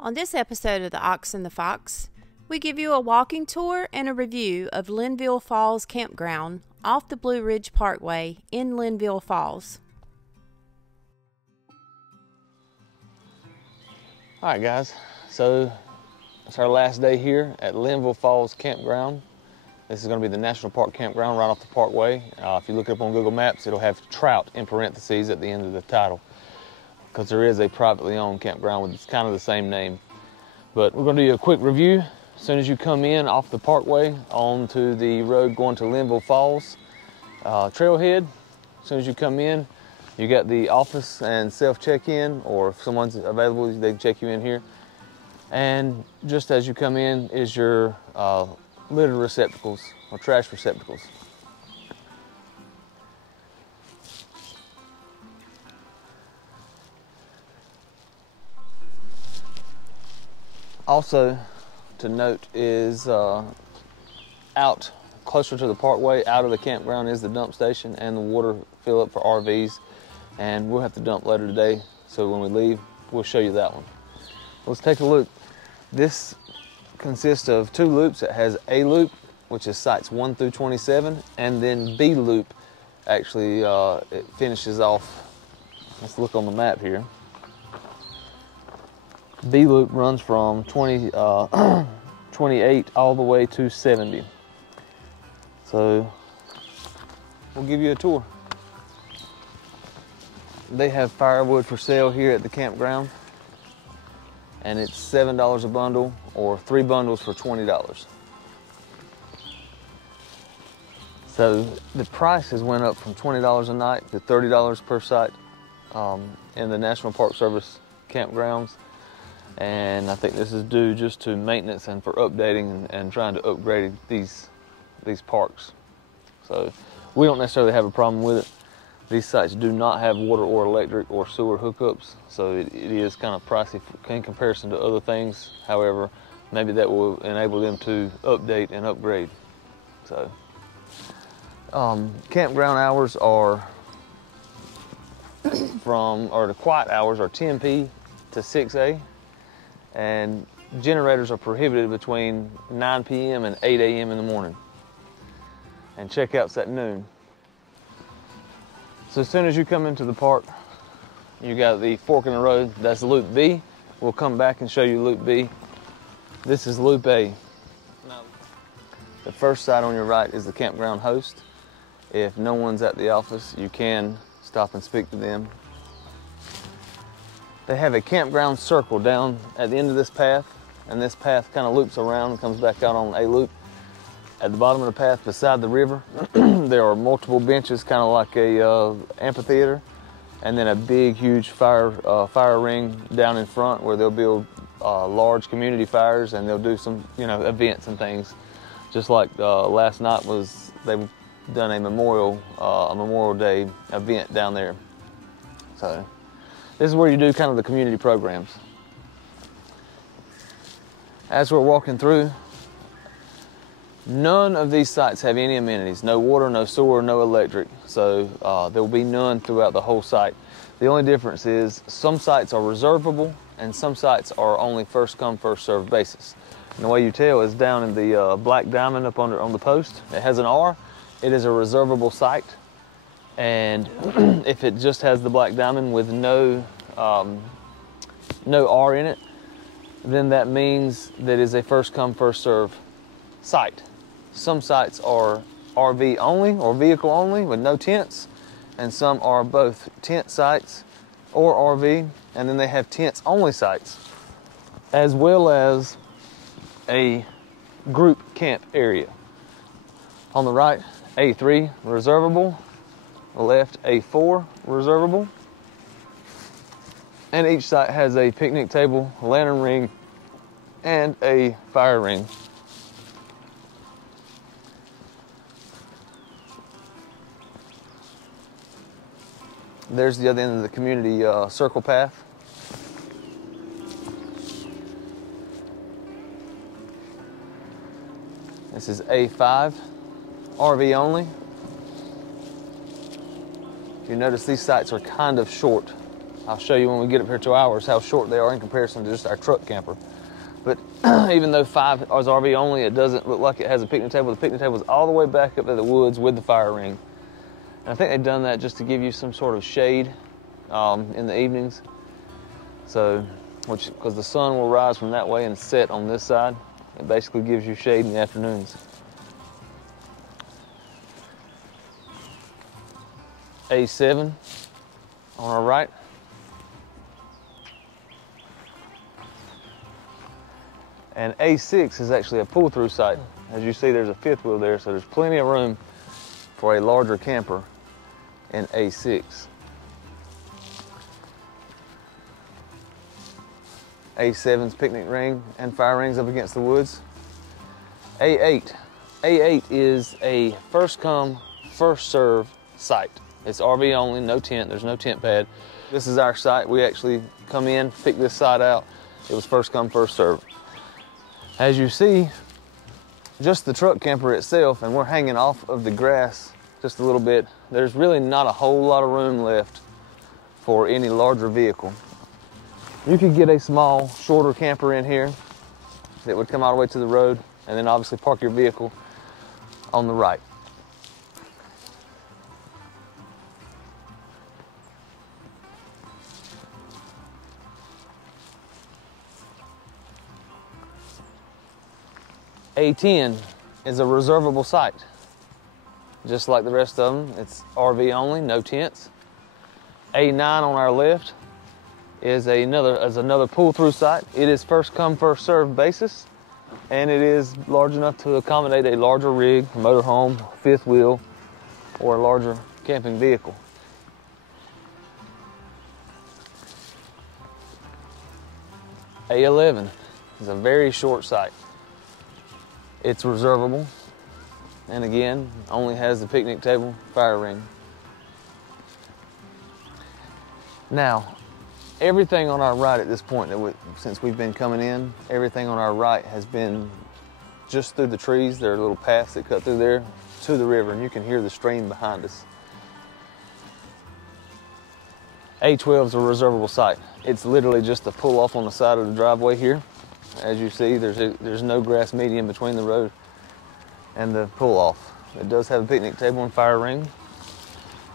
On this episode of The Ox and the Fox, we give you a walking tour and a review of Linville Falls Campground off the Blue Ridge Parkway in Linville Falls. All right, guys, so it's our last day here at Linville Falls Campground. This is going to be the National Park Campground right off the Parkway. If you look it up on Google Maps, it'll have trout in parentheses at the end of the title, because there is a privately owned campground with kind of the same name. But we're going to do a quick review. As soon as you come in off the Parkway onto the road going to Linville Falls trailhead, as soon as you come in, you got the office and self check-in, or if someone's available, they can check you in here. And just as you come in is your litter receptacles or trash receptacles. Also to note is out closer to the parkway, out of the campground, is the dump station and the water fill up for RVs, and we'll have to dump later today, so when we leave we'll show you that one. Let's take a look. This consists of two loops. It has A loop, which is sites 1 through 27, and then B loop actually it finishes off. Let's look on the map here. B loop runs from 28 all the way to 70. So we'll give you a tour. They have firewood for sale here at the campground, and it's $7 a bundle, or 3 bundles for $20. So the price has went up from $20 a night to $30 per site in the National Park Service campgrounds. And I think this is due just to maintenance and for updating and trying to upgrade these parks. So we don't necessarily have a problem with it. These sites do not have water or electric or sewer hookups, so it is kind of pricey in comparison to other things. However, maybe that will enable them to update and upgrade. So campground hours are the quiet hours are 10 p to 6 a, and generators are prohibited between 9 p.m. and 8 a.m. in the morning, and checkout's at noon. So as soon as you come into the park, you got the fork in the road. That's Loop B. We'll come back and show you Loop B. This is Loop A. The first site on your right is the campground host. If no one's at the office, you can stop and speak to them. They have a campground circle down at the end of this path, and this path kind of loops around and comes back out on A loop. At the bottom of the path beside the river, there are multiple benches, kind of like a amphitheater, and then a big, huge fire ring down in front where they'll build large community fires, and they'll do some, events and things. Just like last night they've done a Memorial Day event down there. So this is where you do kind of the community programs. As we're walking through, none of these sites have any amenities. No water, no sewer, no electric. So there will be none throughout the whole site. The only difference is some sites are reservable and some sites are only first come, first served basis. And the way you tell is down in the black diamond up on the post. It has an R. It is a reservable site. And if it just has the black diamond with no R in it, then that means that is a first come, first served site. Some sites are RV only or vehicle only with no tents, and some are both tent sites or RV, and then they have tents only sites, as well as a group camp area. On the right, A3 reservable, left A4 reservable, and each site has a picnic table, a lantern ring, and a fire ring. There's the other end of the community circle path. This is A5, RV only. If you notice, these sites are kind of short. I'll show you when we get up here to ours how short they are in comparison to just our truck camper. But even though 5 is RV only, it doesn't look like it has a picnic table. The picnic table is all the way back up to the woods with the fire ring. And I think they've done that just to give you some sort of shade in the evenings. So, because the sun will rise from that way and set on this side, it basically gives you shade in the afternoons. A7 on our right. And A6 is actually a pull-through site. As you see, there's a fifth wheel there, so there's plenty of room for a larger camper in A6. A7's picnic ring and fire rings up against the woods. A8. A8 is a first come, first serve site. It's RV only, no tent, there's no tent pad. This is our site. We actually come in, pick this site out. It was first come, first serve. As you see, just the truck camper itself, and we're hanging off of the grass just a little bit. There's really not a whole lot of room left for any larger vehicle. You could get a small, shorter camper in here that would come all the way to the road, and then obviously park your vehicle on the right. A10 is a reservable site. Just like the rest of them, it's RV only, no tents. A9 on our left is another pull-through site. It is first come, first served basis, and it is large enough to accommodate a larger rig, motorhome, fifth wheel, or a larger camping vehicle. A11 is a very short site. It's reservable, and again, only has the picnic table, fire ring. Now, everything on our right at this point, since we've been coming in, everything on our right has been just through the trees. There are little paths that cut through there to the river, and you can hear the stream behind us. A12 is a reservable site. It's literally just a pull off on the side of the driveway here. As you see, there's no grass median between the road and the pull off. It does have a picnic table and fire ring.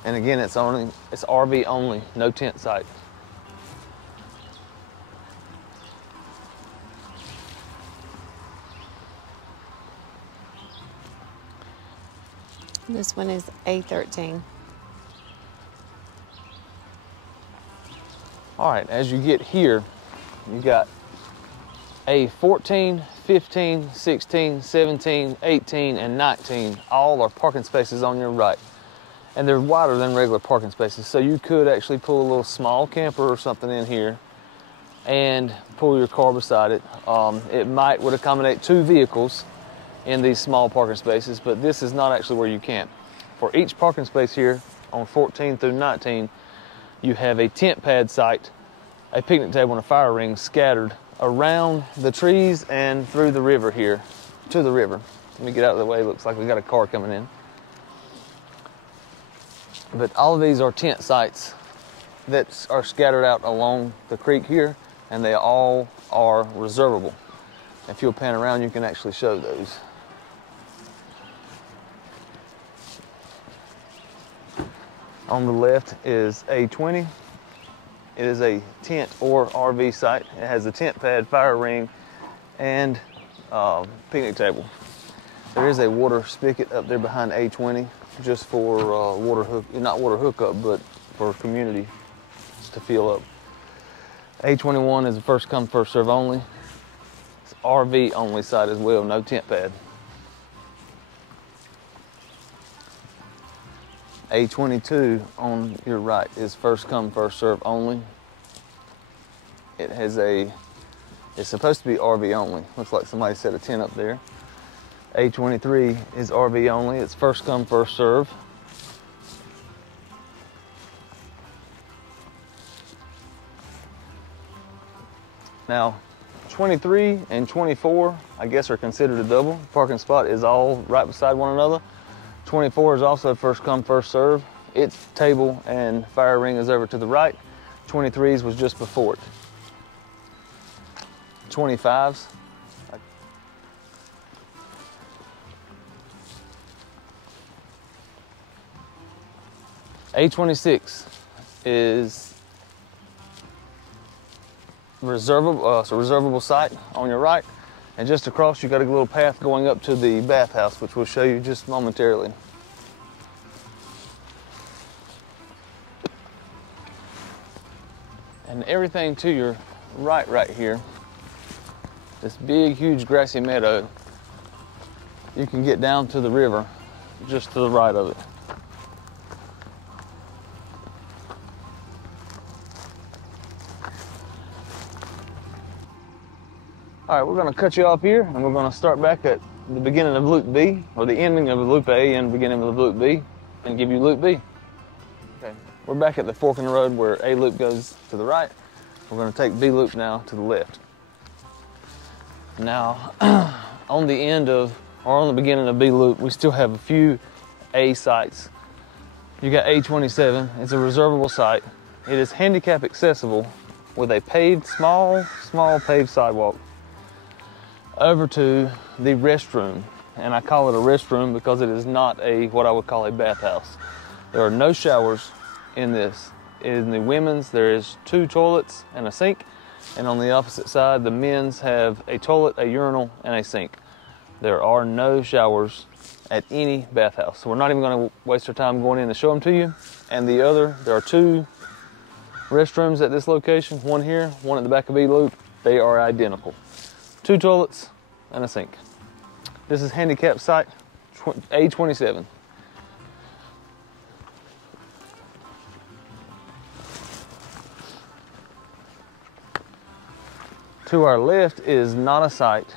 And again, it's RV only, no tent site. This one is A13. All right, as you get here, you got A14, 15, 16, 17, 18, and 19. All are parking spaces on your right. And they're wider than regular parking spaces, so you could actually pull a little small camper or something in here and pull your car beside it. It would accommodate 2 vehicles in these small parking spaces, but this is not actually where you camp. For each parking space here on 14 through 19, you have a tent pad site, a picnic table, and a fire ring scattered around the trees and through the river here, to the river. Let me get out of the way, looks like we got a car coming in. But all of these are tent sites that are scattered out along the creek here, and they all are reservable. If you'll pan around, you can actually show those. On the left is A20. It is a tent or RV site. It has a tent pad, fire ring, and picnic table. There is a water spigot up there behind A20, just for not water hookup, but for community to fill up. A21 is a first come, first serve only. It's RV only site as well, no tent pad. A22 on your right is first come, first serve only. It's supposed to be RV only. Looks like somebody set a tent up there. A23 is RV only. It's first come, first serve. Now, 23 and 24, I guess, are considered a double. Parking spot is all right beside one another. 24 is also first come, first serve. Its table and fire ring is over to the right. A23s was just before it. 25s. A26 is reservable, it's a reservable site on your right, and just across you got a little path going up to the bathhouse, which we'll show you just momentarily. And everything to your right here, this big, huge grassy meadow, you can get down to the river just to the right of it. All right, we're gonna cut you off here, and we're gonna start back at the beginning of Loop B, or the ending of Loop A and beginning of Loop B, and give you Loop B. Okay, we're back at the fork in the road where A loop goes to the right. We're gonna take B loop now to the left. Now, on the end of, or on the beginning of B loop, we still have a few A sites. You got A27, it's a reservable site. It is handicap accessible with a paved, small paved sidewalk over to the restroom. And I call it a restroom because it is not what I would call a bathhouse. There are no showers in this. In the women's, there is 2 toilets and a sink. And on the opposite side, the men's have a toilet, a urinal, and a sink. There are no showers at any bathhouse. So we're not even gonna waste our time going in to show them to you. And there are 2 restrooms at this location, one here, one at the back of B loop. They are identical. 2 toilets and a sink. This is handicap site A27. To our left is not a site.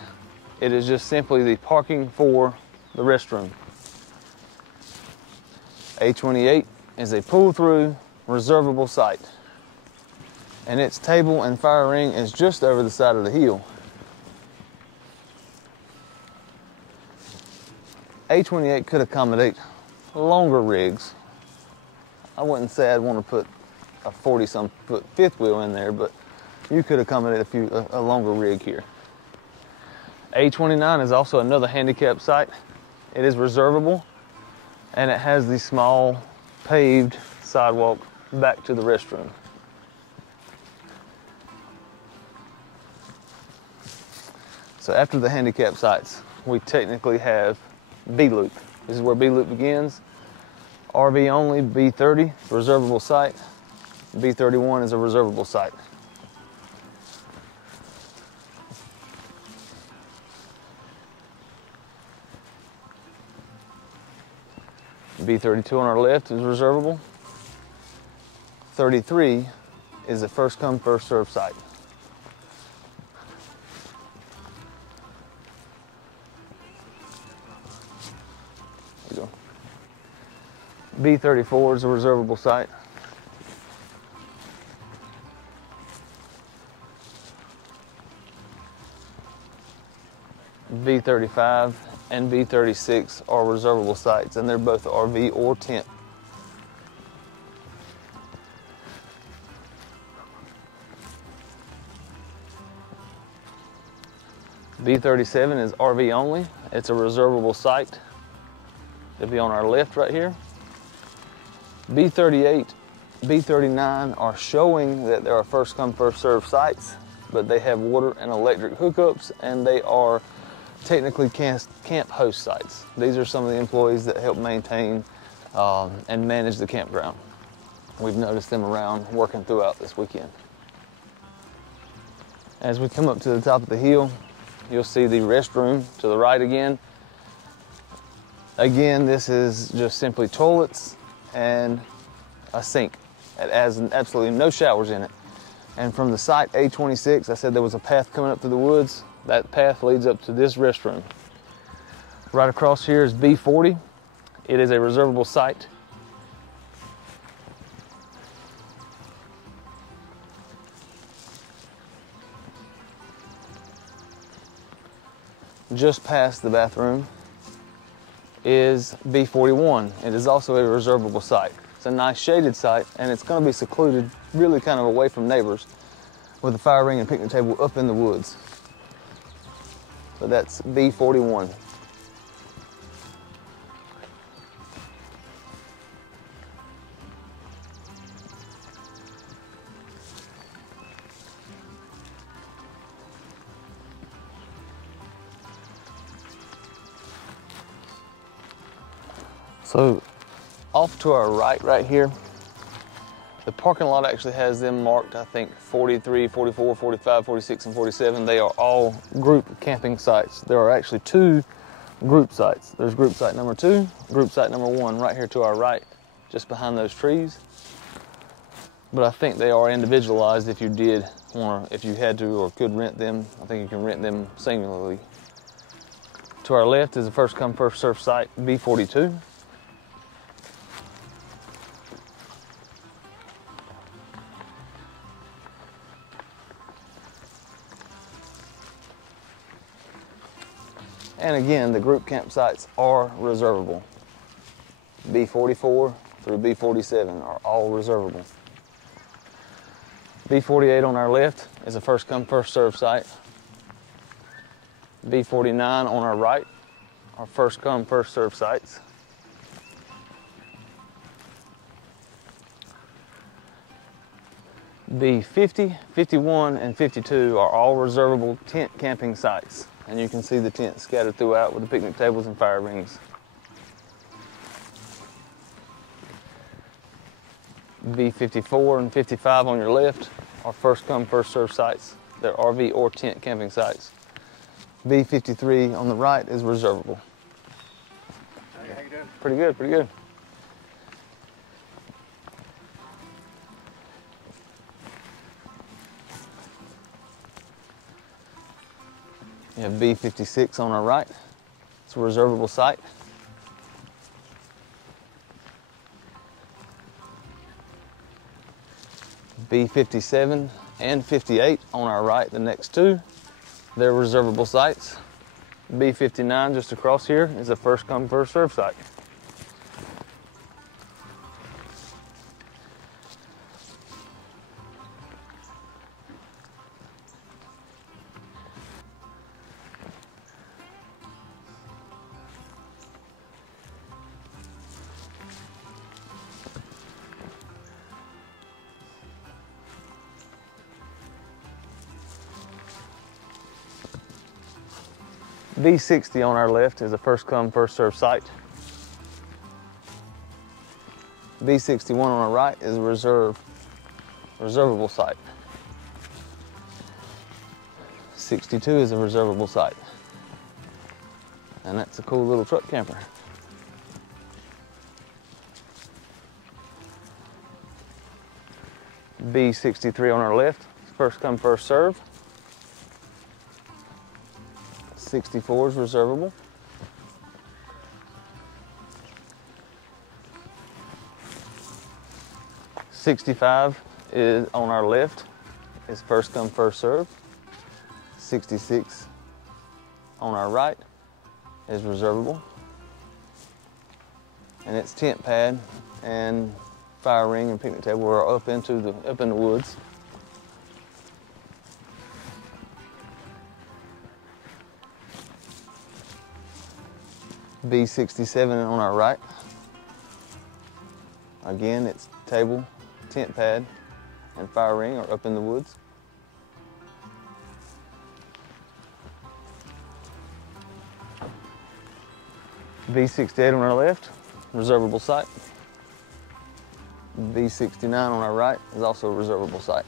It is just simply the parking for the restroom. A28 is a pull-through reservable site, and its table and fire ring is just over the side of the hill. A28 could accommodate longer rigs. I wouldn't say I'd want to put a 40-some foot fifth wheel in there, but you could accommodate a longer rig here. A29 is also another handicap site. It is reservable, and it has the small paved sidewalk back to the restroom. So after the handicap sites, we technically have B loop. This is where B loop begins. RV only, B30, reservable site. B31 is a reservable site. B32 on our left is reservable. 33 is a first come, first served site. There you go. B34 is a reservable site. B35 and B36 are reservable sites, and they're both RV or tent. B37 is RV only. It's a reservable site. It'll be on our left right here. B38, B39 are showing that there are first come, first served sites, but they have water and electric hookups, and they are technically camp host sites. These are some of the employees that help maintain and manage the campground. We've noticed them around working throughout this weekend. As we come up to the top of the hill, you'll see the restroom to the right again. Again, this is just simply toilets and a sink. It has absolutely no showers in it. And from the site A26, I said there was a path coming up through the woods. That path leads up to this restroom. Right across here is B40. It is a reservable site. Just past the bathroom is B41. It is also a reservable site. It's a nice shaded site, and it's going to be secluded, really kind of away from neighbors, with a fire ring and picnic table up in the woods. So that's B41. So off to our right here, the parking lot actually has them marked, I think, 43, 44, 45, 46, and 47. They are all group camping sites. There are actually 2 group sites. There's group site number 2, group site number 1 right here to our right, just behind those trees. But I think they are individualized if you did want to, if you had to or could rent them. I think you can rent them singularly. To our left is a first come, first served site, B42. And again, the group campsites are reservable. B44 through B47 are all reservable. B48 on our left is a first come, first served site. B49 on our right are first come, first served sites. B50, 51, and 52 are all reservable tent camping sites. And you can see the tents scattered throughout with the picnic tables and fire rings. B54 and 55 on your left are first come, first served sites. They're RV or tent camping sites. B53 on the right is reservable. Hey, how you doing? Pretty good, pretty good. You have B56 on our right. It's a reservable site. B57 and 58 on our right, the next 2. They're reservable sites. B59 just across here is a first come, first served site. B60 on our left is a first come, first served site. B61 on our right is a reservable site. 62 is a reservable site. And that's a cool little truck camper. B63 on our left, first come, first served. 64 is reservable. '65 is on our left, is first come, first served. 66 on our right is reservable. And its tent pad and fire ring and picnic table are up in the woods. B67 on our right. Again, its table, tent pad, and fire ring are up in the woods. B68 on our left, reservable site. B69 on our right is also a reservable site.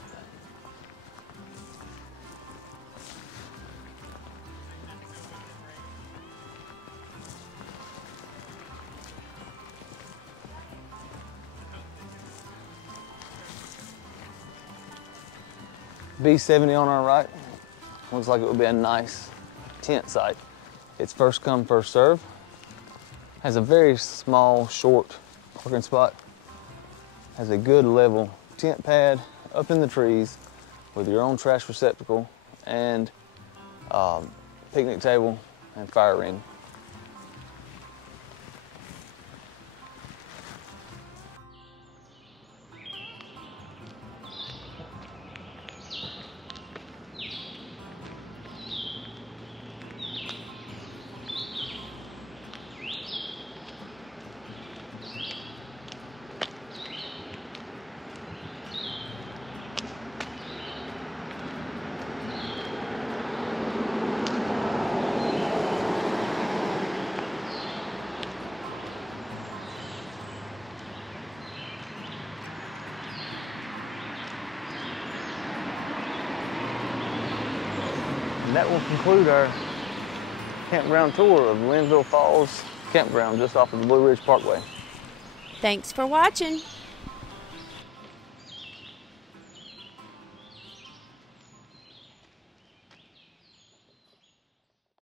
B70 on our right, looks like it would be a nice tent site. It's first come, first serve. Has a very small, short parking spot. Has a good level tent pad up in the trees with your own trash receptacle and picnic table and fire ring. And that will conclude our campground tour of Linville Falls Campground just off of the Blue Ridge Parkway. Thanks for watching.